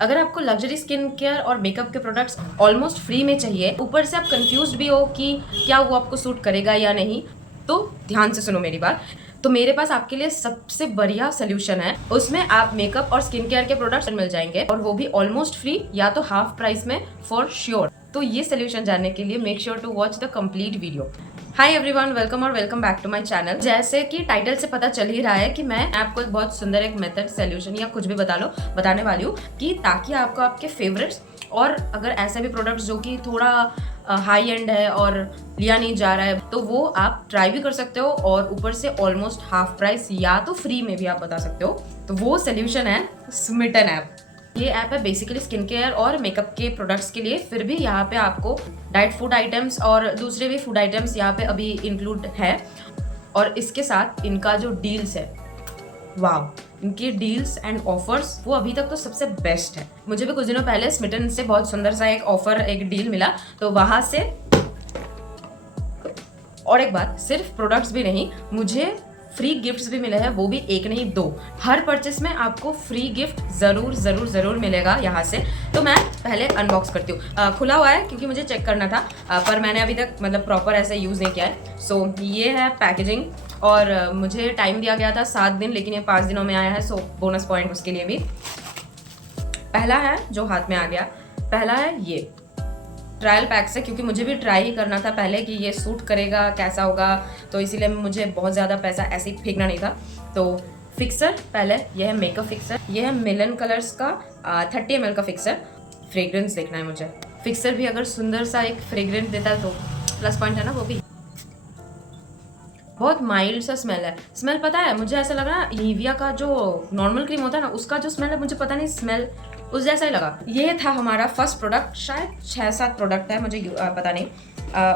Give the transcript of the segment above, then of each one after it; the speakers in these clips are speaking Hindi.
अगर आपको लग्जरी स्किन केयर और मेकअप के प्रोडक्ट्स ऑलमोस्ट फ्री में चाहिए, ऊपर से आप कंफ्यूज भी हो कि क्या वो आपको सूट करेगा या नहीं, तो ध्यान से सुनो मेरी बात। तो मेरे पास आपके लिए सबसे बढ़िया सोल्यूशन है। उसमें आप मेकअप और स्किन केयर के प्रोडक्ट्स मिल जाएंगे और वो भी ऑलमोस्ट फ्री या तो हाफ प्राइस में फॉर श्योर। तो ये सोल्यूशन जानने के लिए make sure to watch the complete video. Hi everyone, welcome और welcome back to my channel. जैसे कि टाइटल से पता चल ही रहा है कि मैं आपको एक बहुत सुंदर एक मेथड, सोल्यूशन या कुछ भी बताने वाली हूँ कि ताकि आपको आपके फेवरेट्स और अगर ऐसे भी प्रोडक्ट्स जो कि थोड़ा हाई एंड है और लिया नहीं जा रहा है तो वो आप ट्राई भी कर सकते हो और ऊपर से ऑलमोस्ट हाफ प्राइस या तो फ्री में भी आप बता सकते हो। तो वो सोल्यूशन है स्मिटन ऐप। ये ऐप है बेसिकली स्किन केयर और मेकअप के प्रोडक्ट्स के लिए। फिर भी यहाँ पे आपको डाइट फूड आइटम्स और दूसरे भी फूड आइटम्स यहाँ पे अभी इंक्लूड है। और इसके साथ इनका जो डील्स है, वाह, इनकी डील्स एंड ऑफर्स वो अभी तक तो सबसे बेस्ट है। मुझे भी कुछ दिनों पहले स्मिटन से बहुत सुंदर सा एक ऑफर, एक डील मिला, तो वहां से। और एक बात, सिर्फ प्रोडक्ट्स भी नहीं, मुझे फ्री गिफ्ट्स भी मिले हैं, वो भी एक नहीं दो। हर परचेस में आपको फ्री गिफ्ट जरूर जरूर जरूर मिलेगा यहाँ से। तो मैं पहले अनबॉक्स करती हूँ। खुला हुआ है क्योंकि मुझे चेक करना था, पर मैंने अभी तक मतलब प्रॉपर ऐसे यूज़ नहीं किया है। सो ये है पैकेजिंग और मुझे टाइम दिया गया था 7 दिन, लेकिन ये 5 दिनों में आया है, सो बोनस पॉइंट उसके लिए भी। पहला है जो हाथ में आ गया, पहला है ये ट्रायल पैक से, क्योंकि मुझे भी ट्राई ही करना था पहले कि ये सूट करेगा कैसा होगा, तो इसीलिए मुझे बहुत ज़्यादा पैसा ऐसे ही फेंकना नहीं था। तो फिक्सर पहले, ये है मेकअप फिक्सर, ये है मिलन कलर्स का 30 ml का फिक्सर। फ्रेग्रेंस देखना है मुझे। फिक्सर भी अगर सुंदर सा एक फ्रेग्रेंस देता है तो प्लस पॉइंट है ना। वो भी बहुत माइल्ड सा स्मेल है। स्मेल पता है, मुझे ऐसा लग रहा है निविया का जो नॉर्मल क्रीम होता है ना, उसका जो स्मेल है, मुझे पता नहीं स्मेल उस जैसा ही लगा। ये था हमारा फर्स्ट प्रोडक्ट, शायद 6-7 प्रोडक्ट है, मुझे पता नहीं।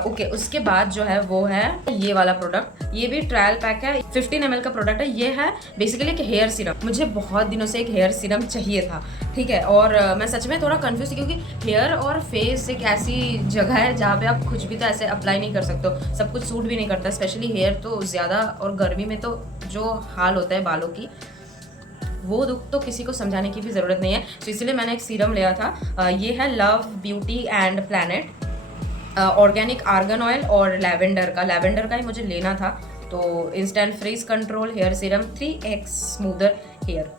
ओके, उसके बाद जो है वो है ये वाला प्रोडक्ट। ये भी ट्रायल पैक है, 15 ml का प्रोडक्ट है। ये है बेसिकली एक हेयर सीरम। मुझे बहुत दिनों से एक हेयर सीरम चाहिए था, ठीक है। और मैं सच में थोड़ा कंफ्यूज थी क्योंकि हेयर और फेस एक ऐसी जगह है जहाँ पे आप कुछ भी तो ऐसे अप्लाई नहीं कर सकते हो, सब कुछ सूट भी नहीं करता, स्पेशली हेयर तो ज़्यादा। और गर्मी में तो जो हाल होता है बालों की, वो दुख तो किसी को समझाने की भी ज़रूरत नहीं है। तो इसलिए मैंने एक सीरम लिया था। ये है love beauty and planet organic argan oil और लैवेंडर का ही मुझे लेना था। तो instant frizz control hair serum 3x smoother hair.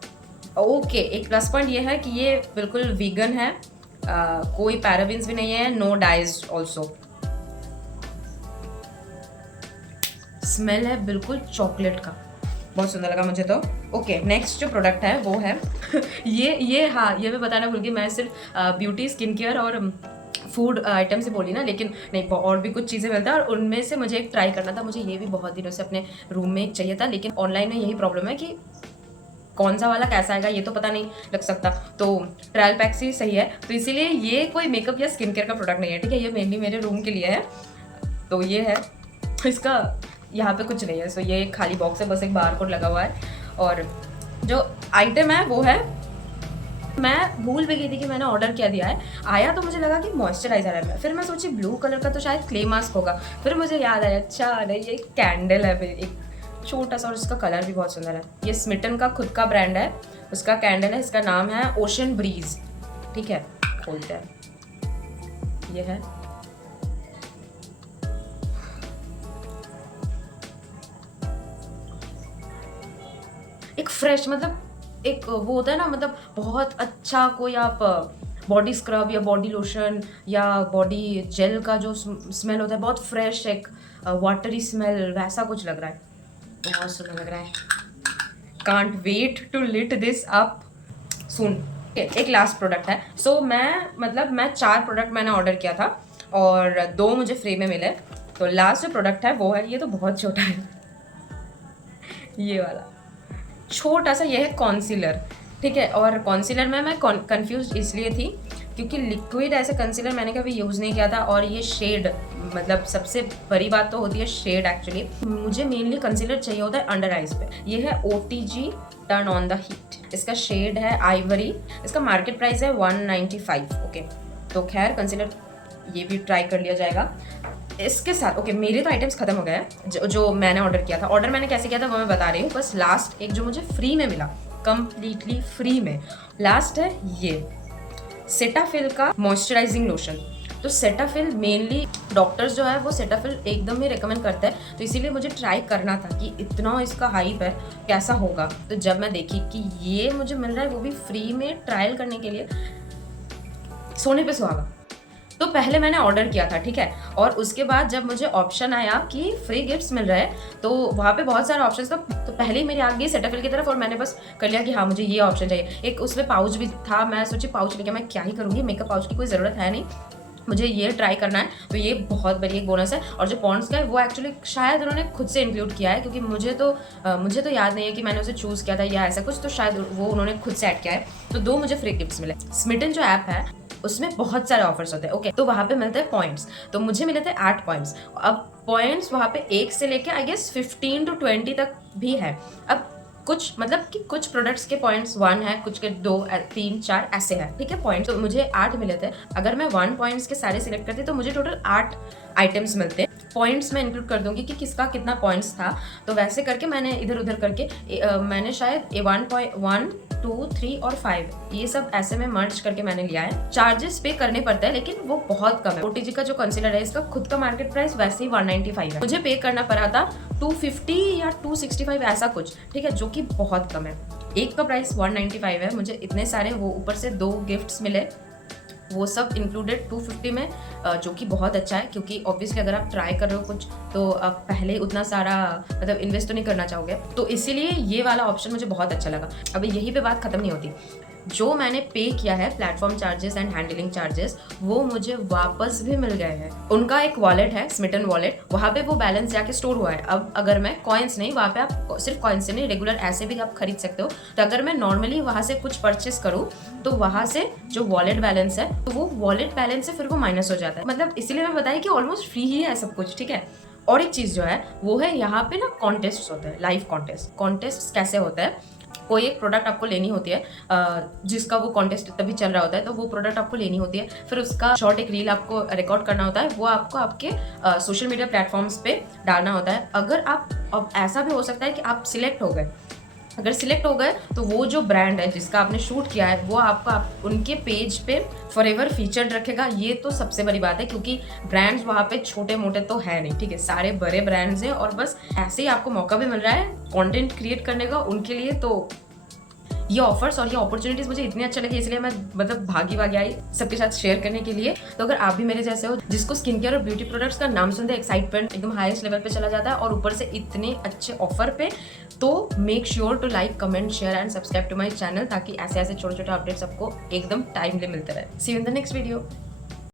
Okay, एक प्लस पॉइंट ये है कि ये बिल्कुल वीगन है, कोई पैराबिन्स भी नहीं है, नो डाइज ऑल्सो। स्मेल है बिल्कुल चॉकलेट का, बहुत सुंदर लगा मुझे तो। ओके, नेक्स्ट जो प्रोडक्ट है वो है ये हाँ, ये मैं बताना भूल गई। मैं सिर्फ ब्यूटी, स्किन केयर और फूड आइटम से बोली ना, लेकिन नहीं, और भी कुछ चीज़ें मिलता है और उनमें से मुझे एक ट्राई करना था। मुझे ये भी बहुत दिनों से अपने रूम में एक चाहिए था, लेकिन ऑनलाइन में यही प्रॉब्लम है कि कौन सा वाला कैसा आएगा ये तो पता नहीं लग सकता। तो ट्रायल पैक से सही है, तो इसीलिए ये कोई मेकअप या स्किन केयर का प्रोडक्ट नहीं है, ठीक है। ये मेनली मेरे रूम के लिए है। तो ये है, इसका यहाँ पे कुछ नहीं है। सो ये एक खाली बॉक्स है, बस एक बार कोड लगा हुआ है। और जो आइटम है वो है, मैं भूल भी गई थी कि मैंने ऑर्डर क्या दिया है। आया तो मुझे लगा कि मॉइस्चराइजर है, फिर मैं सोची ब्लू कलर का तो शायद क्ले मास्क होगा। फिर मुझे याद आया, अच्छा नहीं, ये कैंडल है, एक छोटा सा, और इसका कलर भी बहुत सुंदर है। ये स्मिटन का खुद का ब्रांड है, उसका कैंडल है, इसका नाम है ओशन ब्रीज, ठीक है। खोलते हैं, ये है। एक फ्रेश, मतलब एक वो होता है ना, मतलब बहुत अच्छा कोई आप बॉडी स्क्रब या बॉडी लोशन या बॉडी जेल का जो स्मेल होता है, बहुत फ्रेश, एक वाटरी स्मेल, वैसा कुछ लग रहा है। बहुत सुंदर लग रहा है। Can't wait to lit this up soon. एक लास्ट प्रोडक्ट है। सो मैं 4 प्रोडक्ट मैंने ऑर्डर किया था और 2 मुझे फ्री में मिले। तो लास्ट जो प्रोडक्ट है वो है, ये तो बहुत छोटा है, ये वाला छोटा सा, ये है कॉन्सीलर, ठीक है। और कॉन्सीलर में मैं कंफ्यूज इसलिए थी क्योंकि लिक्विड ऐसे कंसीलर मैंने कभी यूज़ नहीं किया था। और ये शेड, मतलब सबसे बड़ी बात तो होती है शेड। एक्चुअली मुझे मेनली कंसीलर चाहिए होता है अंडर आइज पे। ये है OTG turn on the heat, इसका शेड है आइवरी, इसका मार्केट प्राइस है 195। ओके, तो खैर कंसीलर ये भी ट्राई कर लिया जाएगा इसके साथ। ओके, मेरे तो आइटम्स खत्म हो गए हैं जो मैंने ऑर्डर किया था। ऑर्डर मैंने कैसे किया था वो मैं बता रही हूँ। बस लास्ट एक जो मुझे फ्री में मिला, कंप्लीटली फ्री में, लास्ट है ये सेटाफिल का मॉइस्चराइजिंग लोशन। तो सेटाफिल मेनली डॉक्टर्स जो है वो सेटाफिल एकदम ही रिकमेंड करते हैं, तो इसीलिए मुझे ट्राई करना था कि इतना इसका हाइप है कैसा होगा। तो जब मैं देखी कि ये मुझे मिल रहा है वो भी फ्री में ट्रायल करने के लिए, सोने पे सुहागा। तो पहले मैंने ऑर्डर किया था, ठीक है, और उसके बाद जब मुझे ऑप्शन आया कि फ्री गिफ्ट्स मिल रहे हैं तो वहाँ पे बहुत सारे ऑप्शंस था। तो पहले ही मेरी आ गई सेटाफिल की तरफ और मैंने बस कर लिया कि हाँ मुझे ये ऑप्शन चाहिए। एक उसमें पाउच भी था, मैं सोची पाउच लेके मैं क्या ही करूँगी, मेकअप पाउच की कोई ज़रूरत है नहीं, मुझे ये ट्राई करना है। तो ये बहुत बड़ी एक बोनस है। और जो पॉन्ड्स का है वो एक्चुअली शायद उन्होंने खुद से इंक्लूड किया है, क्योंकि मुझे तो याद नहीं है कि मैंने उसे चूज़ किया था या ऐसा कुछ, तो शायद वो उन्होंने खुद से ऐड किया है। तो 2 मुझे फ्री गिफ्ट्स मिले। स्मिटन जो ऐप है उसमें बहुत सारे ऑफर्स होते हैं, ओके, तो वहाँ पे मिलते हैं पॉइंट्स। तो मुझे मिले थे 8 पॉइंट्स। अब पॉइंट्स वहाँ पे 1 से लेके आई गेस 15 to 20 तक भी है। अब कुछ मतलब कि कुछ प्रोडक्ट्स के पॉइंट्स 1 है, कुछ के 2, 3, 4 ऐसे है, ठीक है पॉइंट्स। तो मुझे 8 मिले थे। अगर मैं 1 पॉइंट्स के सारे सिलेक्ट करती तो मुझे टोटल 8 आइटम्स मिलते। पॉइंट्स मैं इंक्लूड कर दूंगी कि किसका कितना पॉइंट्स था। तो वैसे करके मैंने इधर उधर करके मैंने शायद 1.1, 2, 3 और 5 ये सब ऐसे में मर्ज करके मैंने लिया है। चार्जेस पे करने पड़ते हैं लेकिन वो बहुत कम है। ओटीजी का जो कंसीलर है इसका खुद का मार्केट प्राइस वैसे ही 195 है, मुझे पे करना पड़ा था 250 या 265 ऐसा कुछ, ठीक है, जो कि बहुत कम है। एक का प्राइस 195 है, मुझे इतने सारे वो ऊपर से 2 गिफ्ट्स मिले, वो सब इंक्लूडेड 250 में, जो कि बहुत अच्छा है। क्योंकि ऑब्वियसली अगर आप ट्राई कर रहे हो कुछ तो आप पहले उतना सारा मतलब इन्वेस्ट तो नहीं करना चाहोगे, तो इसीलिए ये वाला ऑप्शन मुझे बहुत अच्छा लगा। अभी यहीं पे बात खत्म नहीं होती। जो मैंने पे किया है platform charges and handling charges वो मुझे वापस भी मिल गए हैं। उनका एक वॉलेट है स्मिटन वॉलेट, वहाँ पे वो बैलेंस जाके स्टोर हुआ है। अब अगर मैं कॉइन्स नहीं, वहाँ पे आप सिर्फ कॉइन्स से नहीं रेगुलर ऐसे भी आप खरीद सकते हो। तो अगर मैं नॉर्मली वहाँ से कुछ परचेस करूँ तो वहाँ से जो वॉलेट बैलेंस है तो वो वॉलेट बैलेंस से फिर वो माइनस हो जाता है। मतलब इसलिए मैं बताया कि ऑलमोस्ट फ्री ही है सब कुछ, ठीक है। और एक चीज़ जो है वो है यहाँ पे ना कॉन्टेस्ट होते हैं, लाइव कॉन्टेस्ट कैसे होता है, कोई एक प्रोडक्ट आपको लेनी होती है जिसका वो कॉन्टेस्ट तभी चल रहा होता है, तो वो प्रोडक्ट आपको लेनी होती है, फिर उसका शॉर्ट एक रील आपको रिकॉर्ड करना होता है, वो आपको आपके सोशल मीडिया प्लेटफॉर्म्स पे डालना होता है। अगर आप अब ऐसा भी हो सकता है कि आप सिलेक्ट हो गए, अगर सिलेक्ट हो गए तो वो जो ब्रांड है जिसका आपने शूट किया है वो आपको उनके पेज पे फॉरएवर फीचर्ड रखेगा। ये तो सबसे बड़ी बात है क्योंकि ब्रांड्स वहाँ पे छोटे मोटे तो है नहीं, ठीक है, सारे बड़े ब्रांड्स हैं और बस ऐसे ही आपको मौका भी मिल रहा है कंटेंट क्रिएट करने का उनके लिए। तो ये ऑफर्स और ये अपॉर्चुनिटीज मुझे इतने अच्छे लगे, इसलिए मैं मतलब भागी आई सबके साथ शेयर करने के लिए। तो अगर आप भी मेरे जैसे हो जिसको स्किन केयर और ब्यूटी प्रोडक्ट्स का नाम सुनते एक्साइटमेंट एकदम हाईएस्ट लेवल पे चला जाता है और ऊपर से इतने अच्छे ऑफर पे, तो make sure to like, comment, share and subscribe to my channel ताकि ऐसे छोटे छोटे अपडेट्स आपको एकदम टाइमली मिलते रहे। See you in the next video.